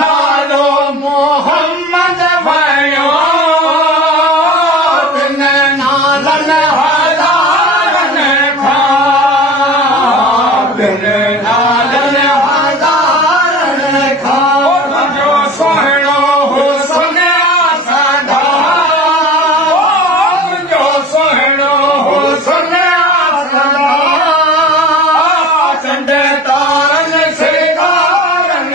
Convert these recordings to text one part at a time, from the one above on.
नालो मोहम्मद भयो बिन नालन हज़ारन खां बिन नालन हज़ारन खां तुंहिंजो सुहिणो हुस्न साढा तुंहिंजो सुहिणो हुस्न साढा चंड तारन सितारन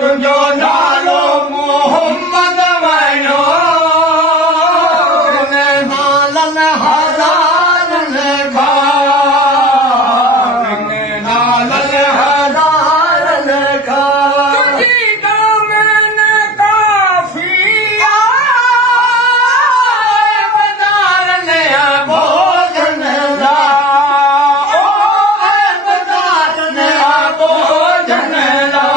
तुंहिंजो नालो मोहम्मद वञो नालन हज़ारन खां नालन हज़ारन खां तुंहिंजी दामन काफ़ी बदारन भोजन ला बदारन भोजन ला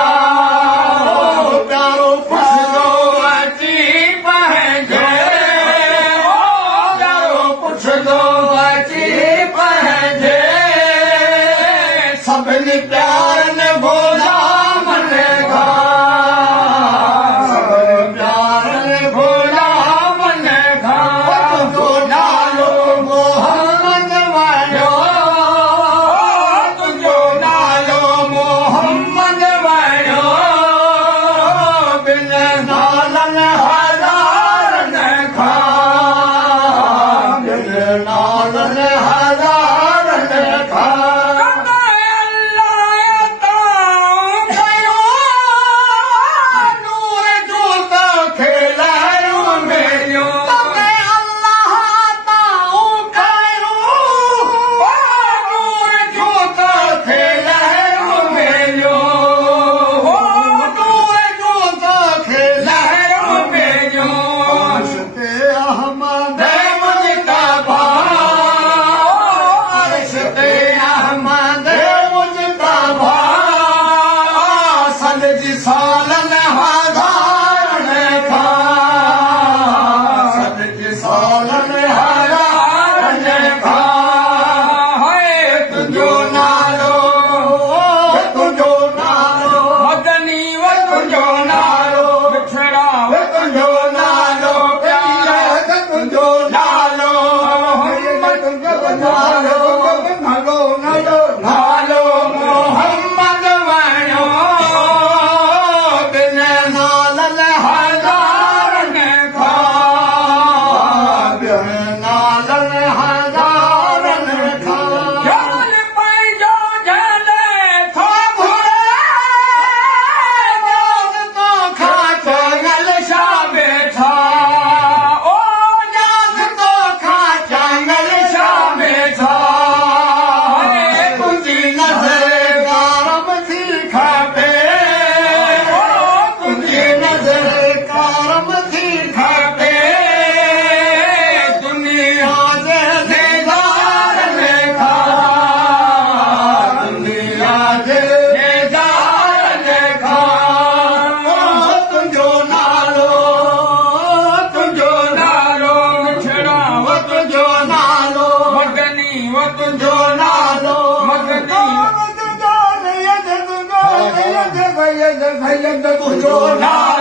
सभिनी प्यारन गुलामन खां सभिनी प्यारन गुलामन खां तुंहिंजो नालो मोहम्मद वञो तुंहिंजो नालो मोहम्मद वञो बिन नालन हज़ारन खां बिन नालन हज़ारन खां सालन हज़ारन खां सदके सालन हज़ारन खां तुंहिंजो नालो मदनी तुंहिंजो नालो बिछड़ा तुंहिंजो नालो प्यार तुंहिंजो नालो तुंहिंजो नालो नालो नालो नालो मोहम्मद वञो तुंहिंजो नालो